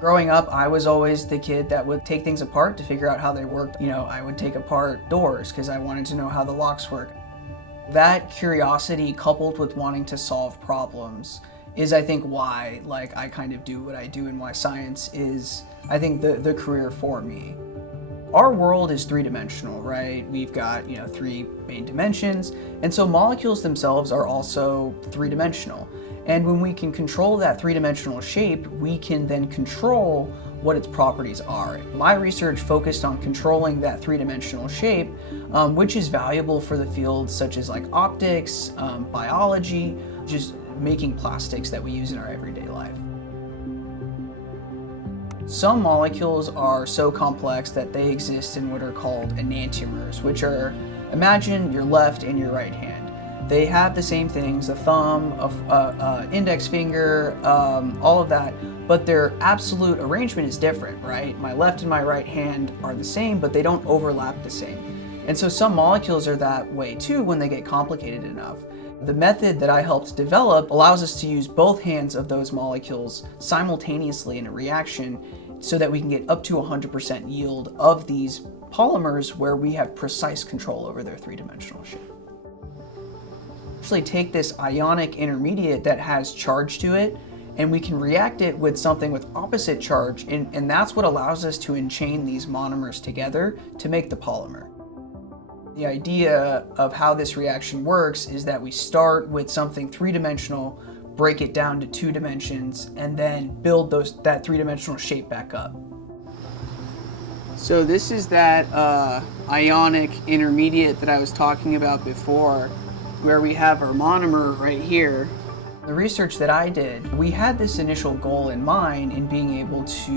Growing up, I was always the kid that would take things apart to figure out how they worked. I would take apart doors because I wanted to know how the locks work. That curiosity coupled with wanting to solve problems is, I think, why I kind of do what I do and why science is, I think, the career for me. Our world is three-dimensional, right? We've got, three main dimensions, and so molecules themselves are also three-dimensional. And when we can control that three-dimensional shape, we can then control what its properties are. My research focused on controlling that three-dimensional shape, which is valuable for the fields such as optics, biology, just making plastics that we use in our everyday life. Some molecules are so complex that they exist in what are called enantiomers, which are, imagine your left and your right hand. They have the same things, a thumb, index finger, all of that, but their absolute arrangement is different, right? My left and my right hand are the same, but they don't overlap the same. And so some molecules are that way too when they get complicated enough. The method that I helped develop allows us to use both hands of those molecules simultaneously in a reaction so that we can get up to 100% yield of these polymers where we have precise control over their three-dimensional shape. Actually take this ionic intermediate that has charge to it, and we can react it with something with opposite charge, and that's what allows us to enchain these monomers together to make the polymer. The idea of how this reaction works is that we start with something three-dimensional, break it down to 2 dimensions, and then build that three-dimensional shape back up. So this is that ionic intermediate that I was talking about before, where we have our monomer right here. The research that I did, we had this initial goal in mind in being able to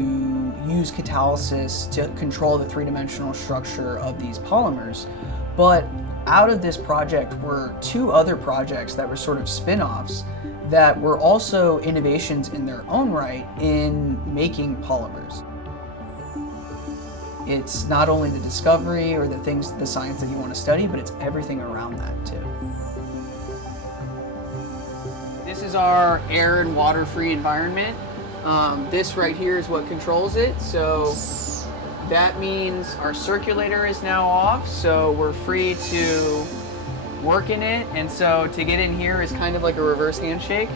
use catalysis to control the three-dimensional structure of these polymers. But out of this project were 2 other projects that were sort of spin-offs that were also innovations in their own right in making polymers. It's not only the discovery or the science that you want to study, but it's everything around that too. This is our air and water-free environment. This right here is what controls it. So that means our circulator is now off, so we're free to work in it. And so to get in here is kind of like a reverse handshake.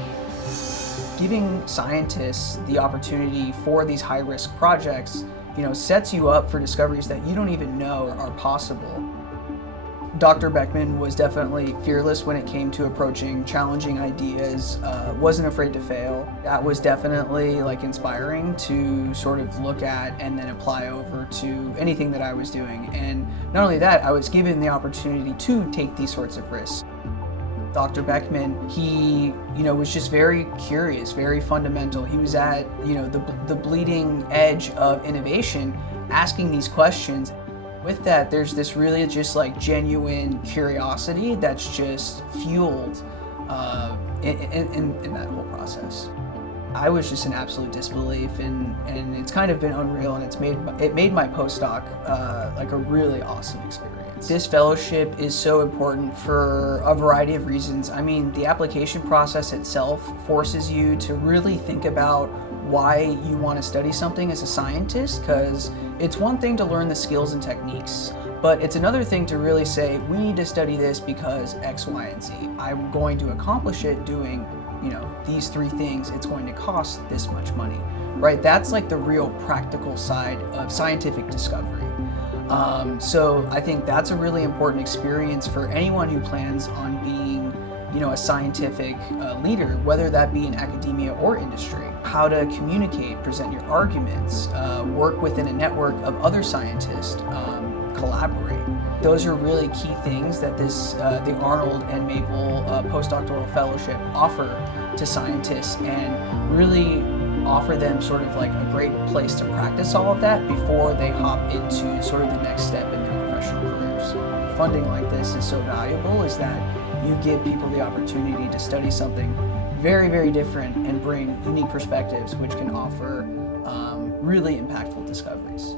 Giving scientists the opportunity for these high-risk projects, sets you up for discoveries that you don't even know are possible. Dr. Beckman was definitely fearless when it came to approaching challenging ideas, wasn't afraid to fail. That was definitely inspiring to sort of look at and then apply over to anything that I was doing. And not only that, I was given the opportunity to take these sorts of risks. Dr. Beckman, he was just very curious, very fundamental. He was at the bleeding edge of innovation, asking these questions. With that, there's this really just genuine curiosity that's just fueled in that whole process. I was just in absolute disbelief, and it's kind of been unreal, and it made my postdoc a really awesome experience. This fellowship is so important for a variety of reasons. I mean, the application process itself forces you to really think about why you want to study something as a scientist, because it's one thing to learn the skills and techniques, but it's another thing to really say, we need to study this because X, Y, and Z. I'm going to accomplish it doing, these 3 things. It's going to cost this much money, right? That's the real practical side of scientific discovery. So I think that's a really important experience for anyone who plans on being a scientific leader, whether that be in academia or industry. How to communicate, present your arguments, work within a network of other scientists, collaborate. Those are really key things that the Arnold and Maple Postdoctoral Fellowship offer to scientists, and really offer them sort of a great place to practice all of that before they hop into sort of the next step in their professional careers. Funding like this is so valuable, is that you give people the opportunity to study something very, very different and bring unique perspectives which can offer really impactful discoveries.